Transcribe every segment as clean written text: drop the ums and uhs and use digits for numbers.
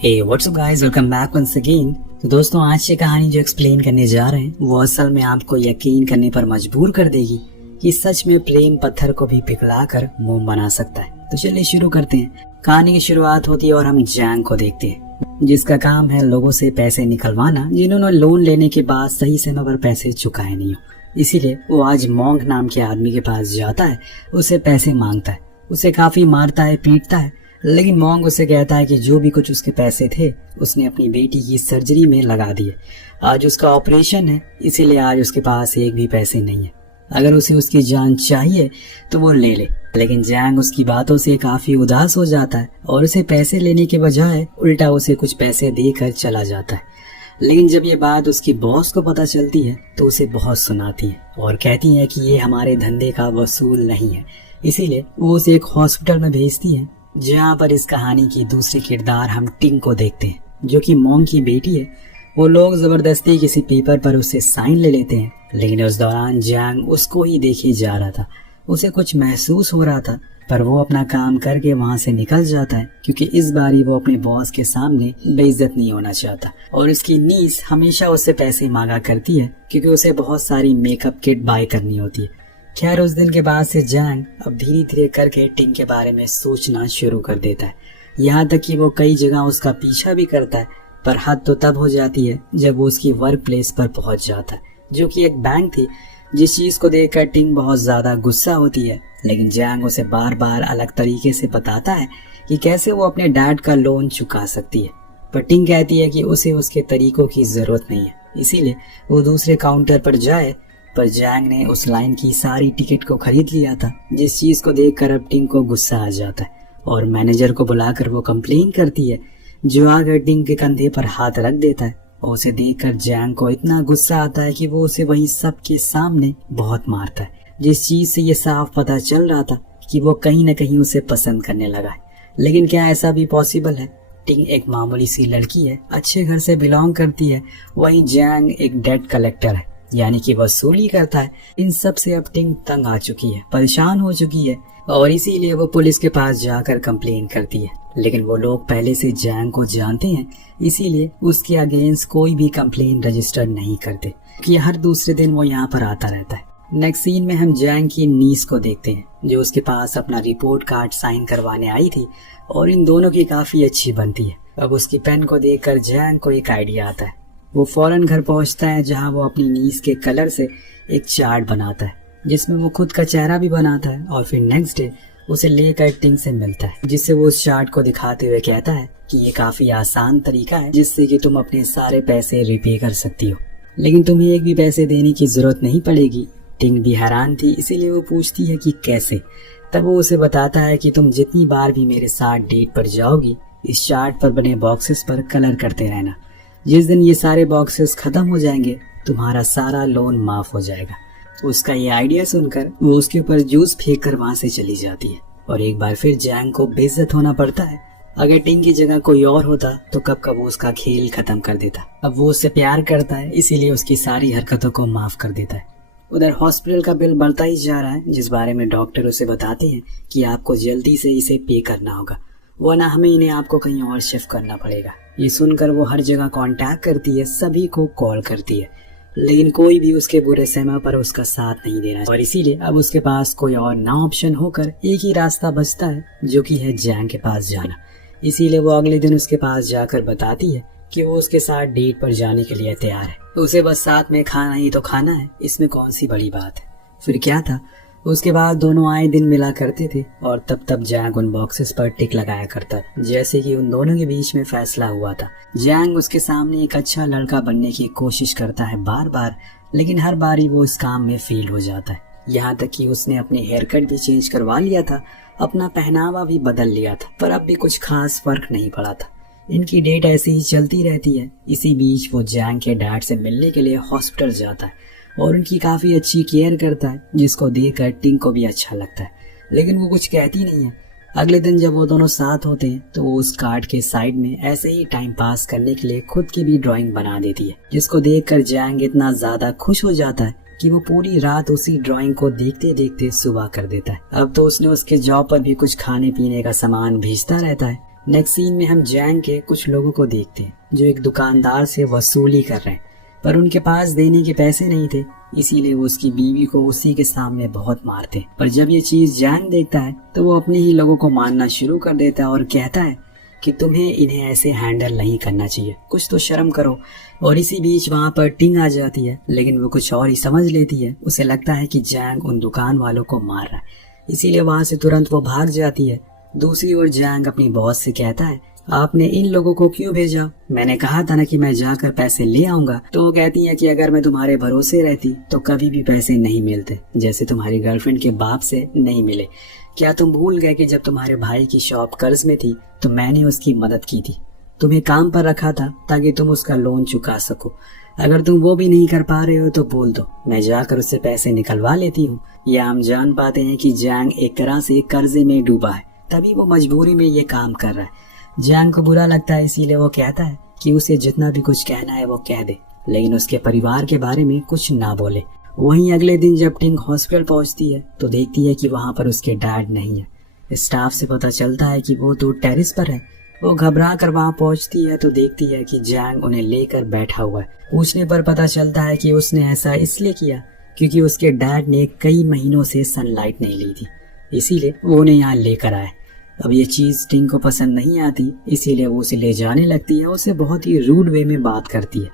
हे what's up guys, welcome back once again. तो दोस्तों, आज की कहानी जो एक्सप्लेन करने जा रहे हैं वो असल में आपको यकीन करने पर मजबूर कर देगी कि सच में प्रेम पत्थर को भी पिघलाकर मोम बना सकता है। तो चलिए शुरू करते हैं। कहानी की शुरुआत होती है और हम जैंग को देखते हैं, जिसका काम है लोगों से पैसे निकलवाना जिन्होंने लोन लेने के बाद सही समय पर पैसे चुकाए नहीं हो। इसीलिए वो आज मोंग नाम के आदमी के पास जाता है, उसे पैसे मांगता है, उसे काफी मारता है, पीटता है। लेकिन मोंग उसे कहता है कि जो भी कुछ उसके पैसे थे उसने अपनी बेटी की सर्जरी में लगा दिए। आज उसका ऑपरेशन है, इसीलिए आज उसके पास एक भी पैसे नहीं है। अगर उसे उसकी जान चाहिए तो वो ले ले। लेकिन जैंग उसकी बातों से काफी उदास हो जाता है और उसे पैसे लेने के बजाय उल्टा उसे कुछ पैसे देकर चला जाता है। लेकिन जब ये बात उसकी बॉस को पता चलती है तो उसे बहुत सुनाती है और कहती है कि ये हमारे धंधे का वसूल नहीं है। इसीलिए वो उसे एक हॉस्पिटल में भेजती है, जहाँ पर इस कहानी की दूसरी किरदार हम टिंग को देखते हैं, जो कि मोंग की बेटी है। वो लोग जबरदस्ती किसी पेपर पर उससे साइन ले लेते हैं, लेकिन उस दौरान जैंग उसको ही देखे जा रहा था। उसे कुछ महसूस हो रहा था, पर वो अपना काम करके वहाँ से निकल जाता है, क्योंकि इस बारी वो अपने बॉस के सामने बेइज्जत नहीं होना चाहता। और उसकी नीस हमेशा उससे पैसे मांगा करती है, क्योंकि उसे बहुत सारी मेकअप किट बाय करनी होती है। खैर, उस दिन के बाद से जैंग अब धीरे धीरे करके टिंग के बारे में सोचना शुरू कर देता है। यहाँ तक कि वो कई जगह उसका पीछा भी करता है, पर हद तो तब हो जाती है जब वो उसकी वर्क प्लेस पर पहुंच जाता है, जो कि एक बैंक थी। जिस चीज को देखकर टिंग बहुत ज्यादा गुस्सा होती है, लेकिन जैंग उसे बार बार अलग तरीके से बताता है कि कैसे वो अपने डैड का लोन चुका सकती है। पर टिंग कहती है कि उसे उसके तरीकों की जरूरत नहीं है, इसीलिए वो दूसरे काउंटर पर जाए। पर जैंग ने उस लाइन की सारी टिकट को खरीद लिया था, जिस चीज को देखकर अब टिंग को गुस्सा आ जाता है और मैनेजर को बुलाकर वो कंप्लेन करती है, जो आकर टिंग के कंधे पर हाथ रख देता है। और उसे देखकर जैंग को इतना गुस्सा आता है कि वो उसे वहीं सबके सामने बहुत मारता है, जिस चीज से ये साफ पता चल रहा था कि वो कहीं न कहीं उसे पसंद करने लगा है। लेकिन क्या ऐसा भी पॉसिबल है? टिंग एक मामूली सी लड़की है, अच्छे घर से बिलोंग करती है, वहीं जैंग एक डेट कलेक्टर है, यानी कि वसूली करता है। इन सब से अब टिंग तंग आ चुकी है, परेशान हो चुकी है, और इसीलिए वो पुलिस के पास जाकर कंप्लेन करती है। लेकिन वो लोग पहले से जैंग को जानते हैं, इसीलिए उसके अगेंस्ट कोई भी कंप्लेन रजिस्टर नहीं करते, कि हर दूसरे दिन वो यहाँ पर आता रहता है। नेक्स्ट सीन में हम जैंग की नीस को देखते हैं, जो उसके पास अपना रिपोर्ट कार्ड साइन करवाने आई थी, और इन दोनों की काफी अच्छी बनती है। अब उसकी पेन को देखकर जैंग को एक आइडिया आता है। वो फौरन घर पहुंचता है, जहां वो अपनी नीस के कलर से एक चार्ट बनाता है, जिसमें वो खुद का चेहरा भी बनाता है। और फिर नेक्स्ट डे उसे लेकर टिंग से मिलता है, जिससे वो उस चार्ट को दिखाते हुए कहता है कि ये काफी आसान तरीका है जिससे कि तुम अपने सारे पैसे रिपे कर सकती हो, लेकिन तुम्हें एक भी पैसे देने की जरूरत नहीं पड़ेगी। टिंग भी हैरान थी, इसीलिए वो पूछती है कि कैसे। तब वो उसे बताता है कि तुम जितनी बार भी मेरे साथ डेट पर जाओगी, इस चार्ट पर बने बॉक्सेस पर कलर करते रहना। जिस दिन ये सारे बॉक्सेस खत्म हो जाएंगे, तुम्हारा सारा लोन माफ हो जाएगा। उसका ये आइडिया सुनकर वो उसके ऊपर जूस फेंक कर वहां से चली जाती है, और एक बार फिर जैंग को बेइज्जत होना पड़ता है। अगर टिंग की जगह कोई और होता तो कब कब वो उसका खेल खत्म कर देता। अब वो उससे प्यार करता है, इसीलिए उसकी सारी हरकतों को माफ कर देता है। उधर हॉस्पिटल का बिल बढ़ता ही जा रहा है, जिस बारे में डॉक्टर उसे बताते हैं कि आपको जल्दी से इसे पे करना होगा, वरना हमें इन्हें आपको कहीं और शिफ्ट करना पड़ेगा। ये सुनकर वो हर जगह कांटेक्ट करती है, सभी को कॉल करती है, लेकिन कोई भी उसके बुरे समय पर उसका साथ नहीं दे रहा है। और इसीलिए अब उसके पास कोई और ना ऑप्शन होकर एक ही रास्ता बचता है, जो कि है जैंग के पास जाना। इसीलिए वो अगले दिन उसके पास जाकर बताती है कि वो उसके साथ डेट पर जाने के लिए तैयार है। उसे बस साथ में खाना ही तो खाना है, इसमें कौन सी बड़ी बात है। फिर क्या था, उसके बाद दोनों आए दिन मिला करते थे, और तब जैंग उन बॉक्सेस पर टिक लगाया करता था, जैसे कि उन दोनों के बीच में फैसला हुआ था। जैंग उसके सामने एक अच्छा लड़का बनने की कोशिश करता है बार बार, लेकिन हर बारी वो इस काम में फेल हो जाता है। यहाँ तक कि उसने अपने हेयर कट भी चेंज करवा लिया था, अपना पहनावा भी बदल लिया था, पर अब भी कुछ खास फर्क नहीं पड़ा था। इनकी डेट ऐसे ही चलती रहती है। इसी बीच वो जैंग के डैड से मिलने के लिए हॉस्पिटल जाता है और उनकी काफी अच्छी केयर करता है, जिसको देखकर टिंग को भी अच्छा लगता है, लेकिन वो कुछ कहती नहीं है। अगले दिन जब वो दोनों साथ होते हैं तो वो उस कार्ड के साइड में ऐसे ही टाइम पास करने के लिए खुद की भी ड्राइंग बना देती है, जिसको देखकर जैंग इतना ज्यादा खुश हो जाता है कि वो पूरी रात उसी ड्राइंग को देखते देखते सुबह कर देता है। अब तो उसने उसके जॉब पर भी कुछ खाने पीने का सामान भेजता रहता है, नेक्स्ट सीन में हम जैंग के कुछ लोगों को देखते हैं जो एक दुकानदार से वसूली कर रहे हैं, पर उनके पास देने के पैसे नहीं थे, इसीलिए वो उसकी बीवी को उसी के सामने बहुत मारते हैं। पर जब ये चीज जैंग देखता है तो वो अपने ही लोगों को मारना शुरू कर देता है और कहता है कि तुम्हें इन्हें ऐसे हैंडल नहीं करना चाहिए, कुछ तो शर्म करो। और इसी बीच वहाँ पर टिंग आ जाती है, लेकिन वो कुछ और ही समझ लेती है। उसे लगता है कि जैंग उन दुकान वालों को मार रहा है, इसीलिए वहाँ से तुरंत वो भाग जाती है। दूसरी ओर जैंग अपनी बॉस से कहता है, आपने इन लोगों को क्यों भेजा? मैंने कहा था ना कि मैं जाकर पैसे ले आऊंगा। तो वो कहती है कि अगर मैं तुम्हारे भरोसे रहती तो कभी भी पैसे नहीं मिलते, जैसे तुम्हारी गर्लफ्रेंड के बाप से नहीं मिले। क्या तुम भूल गए कि जब तुम्हारे भाई की शॉप कर्ज में थी तो मैंने उसकी मदद की थी, तुम्हें काम पर रखा था ताकि तुम उसका लोन चुका सको। अगर तुम वो भी नहीं कर पा रहे हो तो बोल दो, मैं जाकर उससे पैसे निकलवा लेती हूँ। या हम जान पाते हैं कि जैंग एक तरह से कर्जे में डूबा है, तभी वो मजबूरी में ये काम कर रहा है। जैंग को बुरा लगता है, इसीलिए वो कहता है कि उसे जितना भी कुछ कहना है वो कह दे, लेकिन उसके परिवार के बारे में कुछ ना बोले। वहीं अगले दिन जब टिंग हॉस्पिटल पहुंचती है तो देखती है कि वहां पर उसके डैड नहीं है। स्टाफ से पता चलता है कि वो तो टेरेस पर है। वो घबरा कर वहां पहुंचती है तो देखती है कि जैंग उन्हें लेकर बैठा हुआ है। पूछने पर पता चलता है कि उसने ऐसा इसलिए किया क्योंकि उसके डैड ने कई महीनों से सनलाइट नहीं ली थी, इसीलिए वो उन्हें यहाँ लेकर आए। अब ये चीज टिंग को पसंद नहीं आती, इसीलिए वो उसे ले जाने लगती है। उसे बहुत ही रूड वे में बात करती है,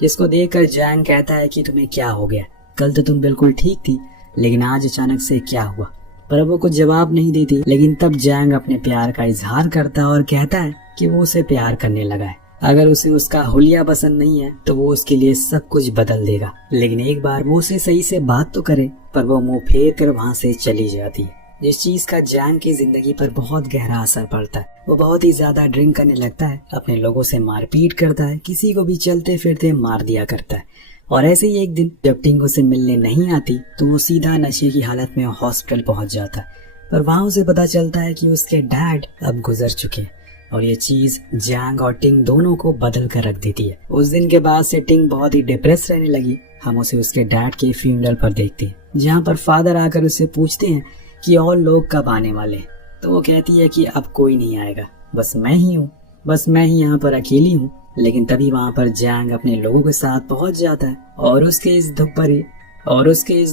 जिसको देखकर जैंग कहता है कि तुम्हें क्या हो गया? कल तो तुम बिल्कुल ठीक थी, लेकिन आज अचानक से क्या हुआ? पर वो कुछ जवाब नहीं देती। लेकिन तब जैंग अपने प्यार का इजहार करता है और कहता है कि वो उसे प्यार करने लगा है। अगर उसे उसका हुलिया पसंद नहीं है तो वो उसके लिए सब कुछ बदल देगा, लेकिन एक बार वो उसे सही से बात तो करे। पर वो मुंह फेर कर वहाँ से चली जाती है, जिस चीज का जैंग की जिंदगी पर बहुत गहरा असर पड़ता है। वो बहुत ही ज्यादा ड्रिंक करने लगता है, अपने लोगों से मारपीट करता है, किसी को भी चलते फिरते मार दिया करता है। और ऐसे ही एक दिन जब टिंग उसे मिलने नहीं आती तो वो सीधा नशे की हालत में हॉस्पिटल पहुंच जाता है। पर वहां उसे पता चलता है कि उसके डैड अब गुजर चुके हैं, और ये चीज जैंग और टिंग दोनों को बदल कर रख देती है। उस दिन के बाद से टिंग बहुत ही डिप्रेस रहने लगी। हम उसे उसके डैड के फ्यूनरल पर देखते हैं, जहाँ पर फादर आकर उससे पूछते हैं कि और लोग कब आने वाले हैं। तो वो कहती है कि अब कोई नहीं आएगा, बस मैं ही हूँ, बस मैं ही यहाँ पर अकेली हूँ। लेकिन तभी वहाँ पर जैंग अपने लोगों के साथ पहुंच जाता है और उसके इस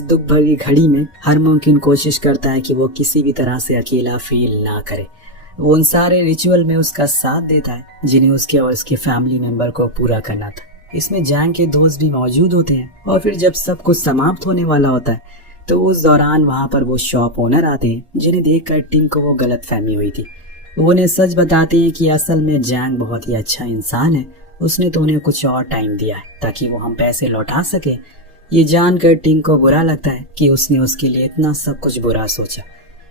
दुख भरी घड़ी में हर मुमकिन कोशिश करता है कि वो किसी भी तरह से अकेला फील ना करे। वो उन सारे रिचुअल में उसका साथ देता है जिन्हें उसके और उसके फैमिली मेंबर को पूरा करना था। इसमें जैंग के दोस्त भी मौजूद होते हैं। और फिर जब सब कुछ समाप्त होने वाला होता है तो उस दौरान वहाँ पर वो शॉप ओनर आते हैं, जिन्हें देखकर टिंग को वो गलतफहमी हुई थी। वो उन्हें सच बताते हैं कि असल में जैंग बहुत ही अच्छा इंसान है, उसने तो उन्हें कुछ और टाइम दिया है ताकि वो हम पैसे लौटा सके। ये जानकर टिंग को बुरा लगता है कि उसने उसके लिए इतना सब कुछ बुरा सोचा,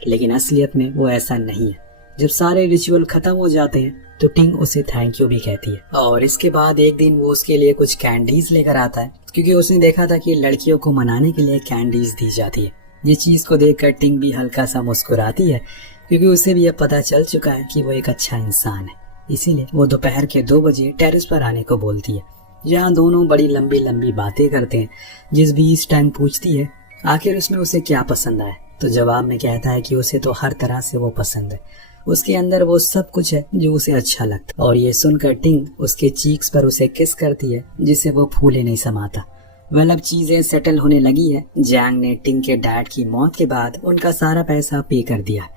लेकिन असलियत में वो ऐसा नहीं है। जब सारे रिचुअल खत्म हो जाते हैं तो टिंग उसे थैंक यू भी कहती है। और इसके बाद एक दिन वो उसके लिए कुछ कैंडीज लेकर आता है, क्योंकि उसने देखा था कि लड़कियों को मनाने के लिए कैंडीज दी जाती है। ये चीज को देखकर टिंग भी हल्का सा मुस्कुराती है, क्योंकि उसे भी अब पता चल चुका है कि वो एक अच्छा इंसान है। इसीलिए वो दोपहर के 2 बजे टेरेस पर आने को बोलती है, जहाँ दोनों बड़ी लंबी लंबी बातें करते हैं। जिस बीच टैंग पूछती है आखिर उसमें उसे क्या पसंद आया, तो जवाब में कहता है कि उसे तो हर तरह से वो पसंद है, उसके अंदर वो सब कुछ है जो उसे अच्छा लगता। और ये सुनकर टिंग उसके चीक्स पर उसे किस करती है, जिससे वो फूले नहीं समाता। वेल, अब चीजें सेटल होने लगी है। जैंग ने टिंग के डैड की मौत के बाद उनका सारा पैसा पे कर दिया।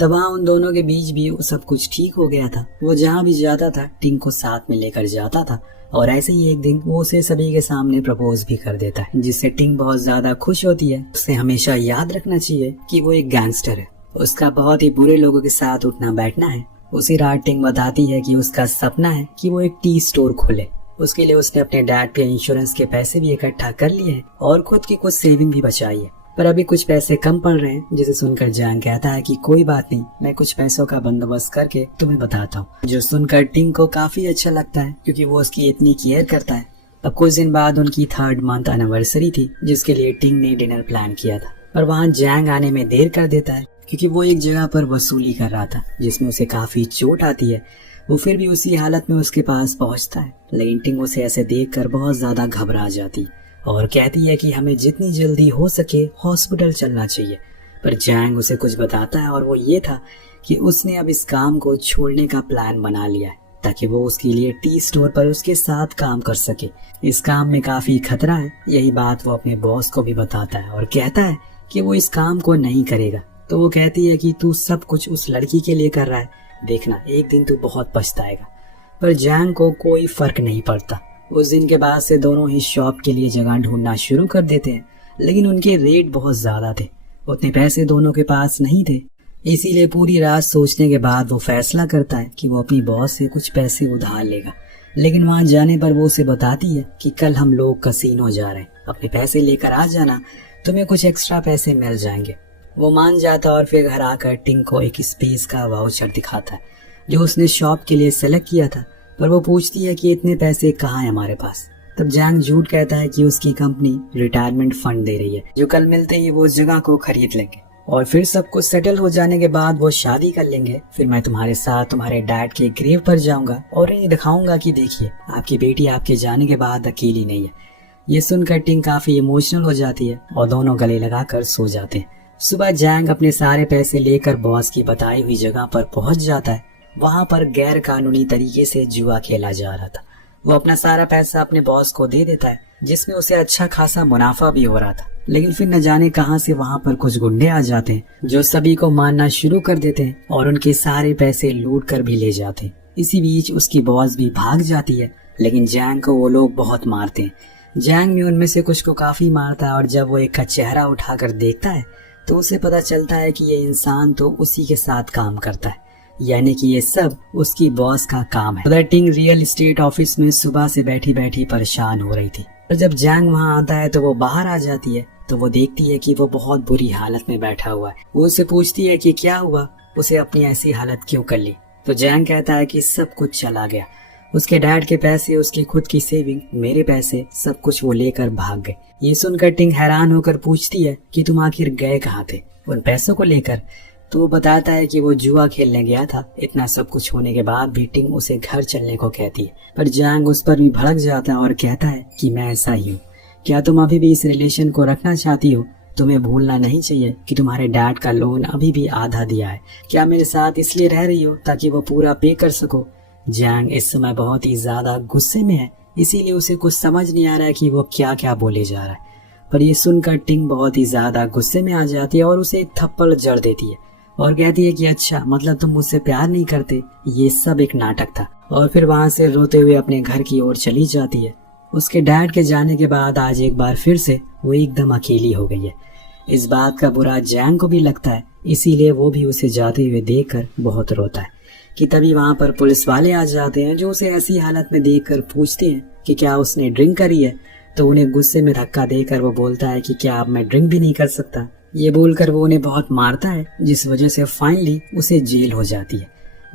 तब वहाँ उन दोनों के बीच भी सब कुछ ठीक हो गया था। वो जहाँ भी जाता था टिंग को साथ में लेकर जाता था, और ऐसे ही एक दिन वो उसे सभी के सामने प्रपोज भी कर देता है, जिससे टिंग बहुत ज्यादा खुश होती है। उसे हमेशा याद रखना चाहिए कि वो एक गैंगस्टर है, उसका बहुत ही बुरे लोगों के साथ उठना बैठना है। उसी रात टिंग बताती है कि उसका सपना है कि वो एक टी स्टोर खोले। उसके लिए उसने अपने डैड के इंश्योरेंस के पैसे भी इकट्ठा कर लिए हैं और खुद की कुछ सेविंग भी बचाई है, पर अभी कुछ पैसे कम पड़ रहे हैं। जिसे सुनकर जैंग कहता है कि कोई बात नहीं, मैं कुछ पैसों का बंदोबस्त करके तुम्हें बताता हूँ। जो सुनकर टिंग को काफी अच्छा लगता है, क्योंकि वो उसकी इतनी केयर करता है। अब कुछ दिन बाद उनकी 3rd मंथ एनिवर्सरी थी, जिसके लिए टिंग ने डिनर प्लान किया था, पर वहाँ जैंग आने में देर कर देता है, क्योंकि वो एक जगह पर वसूली कर रहा था जिसमें उसे काफी चोट आती है। वो फिर भी उसी हालत में उसके पास पहुंचता है, लेकिन टिंग उसे ऐसे देखकर बहुत ज्यादा घबरा जाती और कहती है कि हमें जितनी जल्दी हो सके हॉस्पिटल चलना चाहिए। पर जैंग उसे कुछ बताता है, और वो ये था कि उसने अब इस काम को छोड़ने का प्लान बना लिया है ताकि वो उसके लिए टी स्टोर पर उसके साथ काम कर सके। इस काम में काफी खतरा है, यही बात वो अपने बॉस को भी बताता है और कहता है कि वो इस काम को नहीं करेगा। तो वो कहती है कि तू सब कुछ उस लड़की के लिए कर रहा है, देखना एक दिन तू बहुत पछताएगा। पर जैंग को कोई फर्क नहीं पड़ता। उस दिन के बाद से दोनों ही शॉप के लिए जगह ढूंढना शुरू कर देते हैं, लेकिन उनके रेट बहुत ज्यादा थे, उतने पैसे दोनों के पास नहीं थे। इसीलिए पूरी रात सोचने के बाद वो फैसला करता है कि वो अपनी बॉस से कुछ पैसे उधार लेगा। लेकिन वहां जाने पर वो उसे बताती है कि कल हम लोग कसीनो जा रहे हैं, अपने पैसे लेकर आ जाना, तुम्हें कुछ एक्स्ट्रा पैसे मिल जाएंगे। वो मान जाता और फिर घर आकर टिंग को एक स्पेस का वाउचर दिखाता है जो उसने शॉप के लिए सेलेक्ट किया था। पर वो पूछती है कि इतने पैसे कहाँ है हमारे पास। तब जैंग झूठ कहता है कि उसकी कंपनी रिटायरमेंट फंड दे रही है, जो कल मिलते ही वो उस जगह को खरीद लेंगे और फिर सब कुछ सेटल हो जाने के बाद वो शादी कर लेंगे। फिर मैं तुम्हारे साथ तुम्हारे डैड के ग्रेव पर जाऊंगा और इन्हें दिखाऊंगा कि देखिए आपकी बेटी आपके जाने के बाद अकेली नहीं है। ये सुनकर टिंग काफी इमोशनल हो जाती है और दोनों गले लगाकर सो जाते हैं। सुबह जैंग अपने सारे पैसे लेकर बॉस की बताई हुई जगह पर पहुंच जाता है। वहां पर गैर कानूनी तरीके से जुआ खेला जा रहा था। वो अपना सारा पैसा अपने बॉस को दे देता है, जिसमें उसे अच्छा खासा मुनाफा भी हो रहा था। लेकिन फिर न जाने कहां से वहां पर कुछ गुंडे आ जाते हैं जो सभी को मारना शुरू कर देते हैं और उनके सारे पैसे लूट कर भी ले जाते हैं। इसी बीच उसकी बॉस भी भाग जाती है, लेकिन जैंग को वो लोग बहुत मारते हैं। जैंग भी उनमें से कुछ को काफी मारता है और जब वो एक का चेहरा उठाकर देखता है तो उसे पता चलता है कि ये इंसान तो उसी के साथ काम करता है, यानी कि ये सब उसकी बॉस का काम है। उधर टिंग रियल एस्टेट ऑफिस में सुबह से बैठी बैठी परेशान हो रही थी। और जब जैंग वहां आता है तो वो बाहर आ जाती है तो वो देखती है कि वो बहुत बुरी हालत में बैठा हुआ है। वो उससे पूछती है कि क्या हुआ, उसे अपनी ऐसी हालत क्यों कर ली। तो जैंग कहता है कि सब कुछ चला गया, उसके डैड के पैसे, उसकी खुद की सेविंग, मेरे पैसे, सब कुछ वो लेकर भाग गए। ये सुनकर टिंग हैरान होकर पूछती है कि तुम आखिर गए कहाँ थे उन पैसों को लेकर। तो वो बताता है कि वो जुआ खेलने गया था। इतना सब कुछ होने के बाद भी टिंग उसे घर चलने को कहती है, पर जैंग उस पर भी भड़क जाता है और कहता है कि मैं ऐसा ही हूँ, क्या तुम अभी भी इस रिलेशन को रखना चाहती हो? तुम्हें भूलना नहीं चाहिए कि तुम्हारे डैड का लोन अभी भी आधा दिया है। क्या मेरे साथ इसलिए रह रही हो ताकि वो पूरा पे कर सको? जैंग इस समय बहुत ही ज्यादा गुस्से में है, इसीलिए उसे कुछ समझ नहीं आ रहा है कि वो क्या क्या बोले जा रहा है। पर ये सुनकर टिंग बहुत ही ज्यादा गुस्से में आ जाती है और उसे एक थप्पड़ जड़ देती है और कहती है कि अच्छा, मतलब तुम मुझसे प्यार नहीं करते, ये सब एक नाटक था। और फिर वहां से रोते हुए अपने घर की ओर चली जाती है। उसके डैड के जाने के बाद आज एक बार फिर से वो एकदम अकेली हो गई है। इस बात का बुरा जैंग को भी लगता है, इसीलिए वो भी उसे जाते हुए देखकर बहुत रोता है। कि तभी वहां पर पुलिस वाले आ जाते हैं जो उसे ऐसी हालत में देखकर पूछते हैं कि क्या उसने ड्रिंक करी है। तो उन्हें गुस्से में धक्का देकर वो बोलता है कि क्या अब मैं ड्रिंक भी नहीं कर सकता। ये बोलकर वो उन्हें बहुत मारता है, जिस वजह से फाइनली उसे जेल हो जाती है।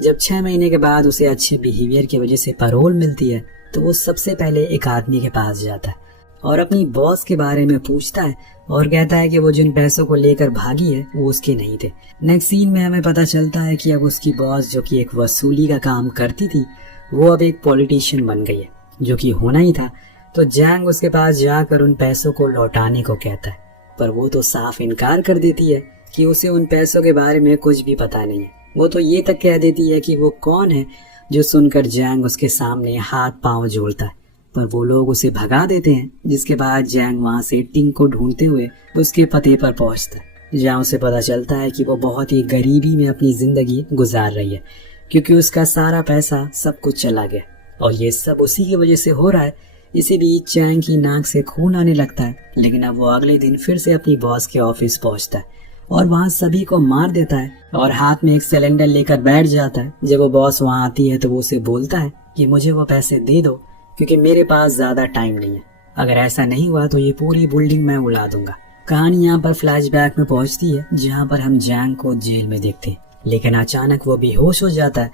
जब 6 महीने के बाद उसे अच्छे बिहेवियर की वजह से पैरोल मिलती है तो वो सबसे पहले एक आदमी के पास जाता है और अपनी बॉस के बारे में पूछता है और कहता है कि वो जिन पैसों को लेकर भागी है वो उसके नहीं थे। नेक्स्ट सीन में हमें पता चलता है कि अब उसकी बॉस, जो कि एक वसूली का काम करती थी, वो अब एक पॉलिटिशियन बन गई है, जो कि होना ही था। तो जैंग उसके पास जाकर उन पैसों को लौटाने को कहता है, पर वो तो साफ इनकार कर देती है कि उसे उन पैसों के बारे में कुछ भी पता नहीं है। वो तो ये तक कह देती है कि वो कौन है, जो सुनकर जैंग उसके सामने हाथ पांव जोड़ता है, पर वो लोग उसे भगा देते हैं। जिसके बाद जैंग वहां से टिंग को ढूंढते हुए उसके पते पर पहुंचता है, जहां उसे पता चलता है कि वो बहुत ही गरीबी में अपनी जिंदगी गुजार रही है, क्योंकि उसका सारा पैसा सब कुछ चला गया और ये सब उसी की वजह से हो रहा है। इसी बीच जैंग की नाक से खून आने लगता है, लेकिन अब वो अगले दिन फिर से अपनी बॉस के ऑफिस पहुंचता है और वहां सभी को मार देता है और हाथ में एक सिलेंडर लेकर बैठ जाता है। जब वो बॉस वहां आती है तो वो उसे बोलता है कि मुझे वो पैसे दे दो, क्योंकि मेरे पास ज्यादा टाइम नहीं है। अगर ऐसा नहीं हुआ तो ये पूरी बिल्डिंग मैं उड़ा दूंगा। कहानी यहाँ पर फ्लैशबैक में पहुंचती है, जहाँ पर हम जैंग को जेल में देखते हैं, लेकिन अचानक वो बेहोश हो जाता है।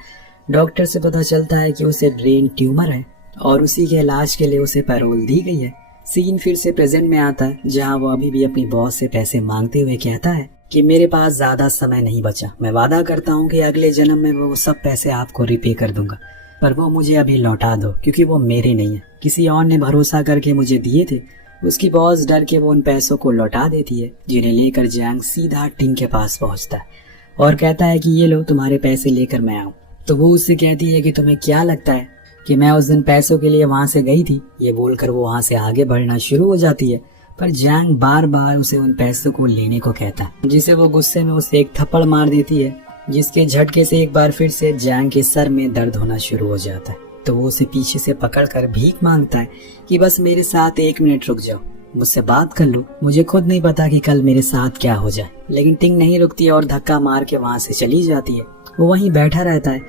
डॉक्टर से पता चलता है कि उसे ब्रेन ट्यूमर है और उसी के इलाज के लिए उसे पैरोल दी गई है। सीन फिर से प्रेजेंट में आता है, जहाँ वो अभी भी अपनी बॉस से पैसे मांगते हुए कहता है कि मेरे पास ज्यादा समय नहीं बचा, मैं वादा करता हूँ कि अगले जन्म में वो सब पैसे आपको रिपे कर दूंगा, पर वो मुझे अभी लौटा दो, क्योंकि वो मेरे नहीं है, किसी और ने भरोसा करके मुझे दिए थे। उसकी बॉस डर के वो उन पैसों को लौटा देती है, जिन्हें लेकर जैंग सीधा टिंग के पास पहुंचता है और कहता है कि ये लो तुम्हारे पैसे लेकर मैं आऊँ। तो वो उससे कहती है कि तुम्हें क्या लगता है कि मैं उस दिन पैसों के लिए वहां से गई थी। ये बोलकर वो वहां से आगे बढ़ना शुरू हो जाती है, पर जैंग बार बार उसे उन पैसों को लेने को कहता है, जिसे वो गुस्से में उसे एक थप्पड़ मार देती है, जिसके झटके से एक बार फिर से जैंग के सर में दर्द होना शुरू हो जाता है। तो वो उसे पीछे से पकड़कर भीख मांगता है कि बस मेरे साथ 1 मिनट रुक जाओ, मुझसे बात कर लो, मुझे खुद नहीं पता कि कल मेरे साथ क्या हो जाए। लेकिन टिंग नहीं रुकती है और धक्का मार के वहां से चली जाती है। वो वहीं बैठा रहता है।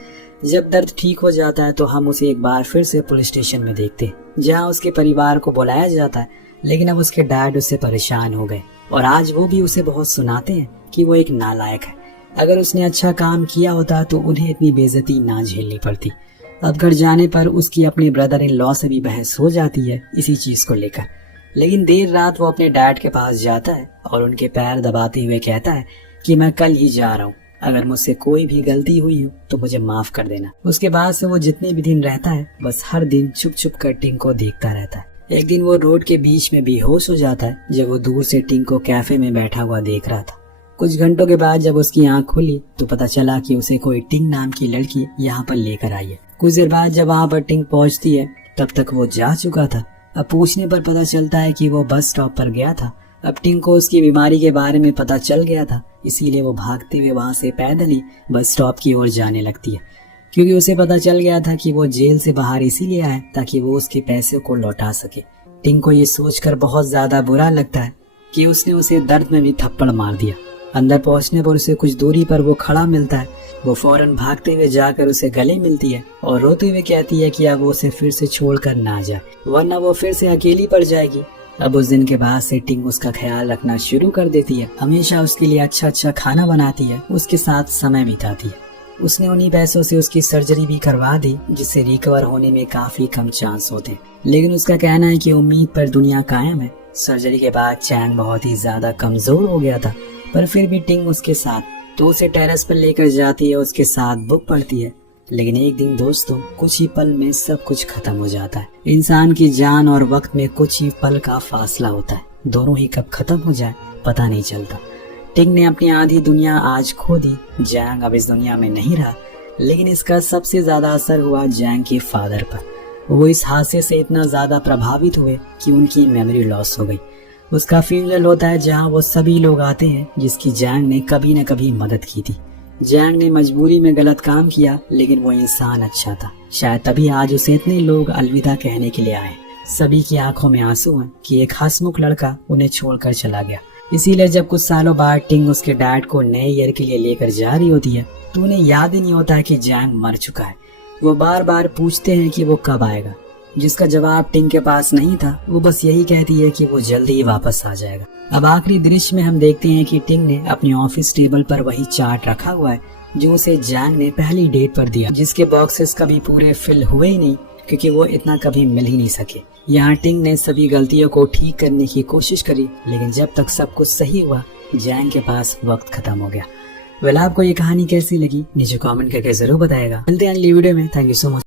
जब दर्द ठीक हो जाता है तो हम उसे एक बार फिर से पुलिस स्टेशन में देखते हैं, जहाँ उसके परिवार को बुलाया जाता है। लेकिन अब उसके डैड उससे परेशान हो गए और आज वो भी उसे बहुत सुनाते हैं कि वो एक नालायक है। अगर उसने अच्छा काम किया होता तो उन्हें इतनी बेइज्जती ना झेलनी पड़ती। अब घर जाने पर उसकी अपने ब्रदर इन लॉ से भी बहस हो जाती है इसी चीज को लेकर। लेकिन देर रात वो अपने डैड के पास जाता है और उनके पैर दबाते हुए कहता है कि मैं कल ही जा रहा हूँ, अगर मुझसे कोई भी गलती हुई हो तो मुझे माफ कर देना। उसके बाद से वो जितने भी दिन रहता है बस हर दिन छुप छुप कर टिंग को देखता रहता है। एक दिन वो रोड के बीच में बेहोश हो जाता है जब वो दूर से टिंग को कैफे में बैठा हुआ देख रहा था। कुछ घंटों के बाद जब उसकी आंख खुली तो पता चला कि उसे कोई टिंग नाम की लड़की यहाँ पर लेकर आई है। कुछ देर बाद जब वहाँ पर टिंग पहुँचती है तब तक वो जा चुका था। अब पूछने पर पता चलता है कि वो बस स्टॉप पर गया था। अब टिंग को उसकी बीमारी के बारे में पता चल गया था, इसीलिए वो भागते हुए वहां से पैदल ही बस स्टॉप की ओर जाने लगती है, क्योंकि उसे पता चल गया था कि वो जेल से बाहर इसीलिए आया ताकि वो उसके पैसे को लौटा सके। टिंग को ये सोचकर बहुत ज्यादा बुरा लगता है कि उसने उसे दर्द में भी थप्पड़ मार दिया। अंदर पहुंचने पर उसे कुछ दूरी पर वो खड़ा मिलता है। वो फौरन भागते हुए जाकर उसे गले मिलती है और रोते हुए कहती है कि अब वो उसे फिर से छोड़कर ना जाए, वरना वो फिर से अकेली पड़ जाएगी। अब उस दिन के बाद से टिंग उसका ख्याल रखना शुरू कर देती है, हमेशा उसके लिए अच्छा अच्छा खाना बनाती है, उसके साथ समय बिताती है। उसने उन्हीं पैसों से उसकी सर्जरी भी करवा दी, जिससे रिकवर होने में काफी कम चांस होते। लेकिन उसका कहना है कि उम्मीद पर दुनिया कायम है। सर्जरी के बाद चैंग बहुत ही ज्यादा कमजोर हो गया था, पर फिर भी टिंग उसके साथ, तो उसे टेरेस पर लेकर जाती है, उसके साथ बुक पढ़ती है। लेकिन एक दिन दोस्तों, कुछ ही पल में सब कुछ खत्म हो जाता है। इंसान की जान और वक्त में कुछ ही पल का फासला होता है, दोनों ही कब खत्म हो जाए पता नहीं चलता। टिंग ने अपनी आधी दुनिया आज खो दी। जैंग अब इस दुनिया में नहीं रहा, लेकिन इसका सबसे ज्यादा असर हुआ जैंग के फादर पर। वो इस हादसे से इतना ज्यादा प्रभावित हुए कि उनकी मेमोरी लॉस हो गई। उसका फ्यूनरल होता है जहाँ वो सभी लोग आते हैं जिसकी जैंग ने कभी न कभी मदद की थी। जैंग ने मजबूरी में गलत काम किया, लेकिन वो इंसान अच्छा था। शायद तभी आज उसे इतने लोग अलविदा कहने के लिए आए। सभी की आंखों में आंसू हैं कि एक हंसमुख लड़का उन्हें छोड़कर चला गया। इसीलिए जब कुछ सालों बाद टिंग उसके डैड को नए ईयर के लिए लेकर जा रही होती है तो उन्हें याद ही नहीं होता है कि जैंग मर चुका है। वो बार बार पूछते हैं कि वो कब आएगा, जिसका जवाब टिंग के पास नहीं था। वो बस यही कहती है कि वो जल्दी ही वापस आ जाएगा। अब आखिरी दृश्य में हम देखते हैं कि टिंग ने अपने ऑफिस टेबल पर वही चार्ट रखा हुआ है जो उसे जैंग ने पहली डेट पर दिया, जिसके बॉक्सेस कभी पूरे फिल हुए ही नहीं क्योंकि वो इतना कभी मिल ही नहीं सके। यहाँ टिंग ने सभी गलतियों को ठीक करने की कोशिश करी, लेकिन जब तक सब कुछ सही हुआ जैंग के पास वक्त खत्म हो गया। वेल, आपको ये कहानी कैसी लगी नीचे कमेंट करके जरूर बताएगा। मिलते हैं अगली वीडियो में। Thank you so much.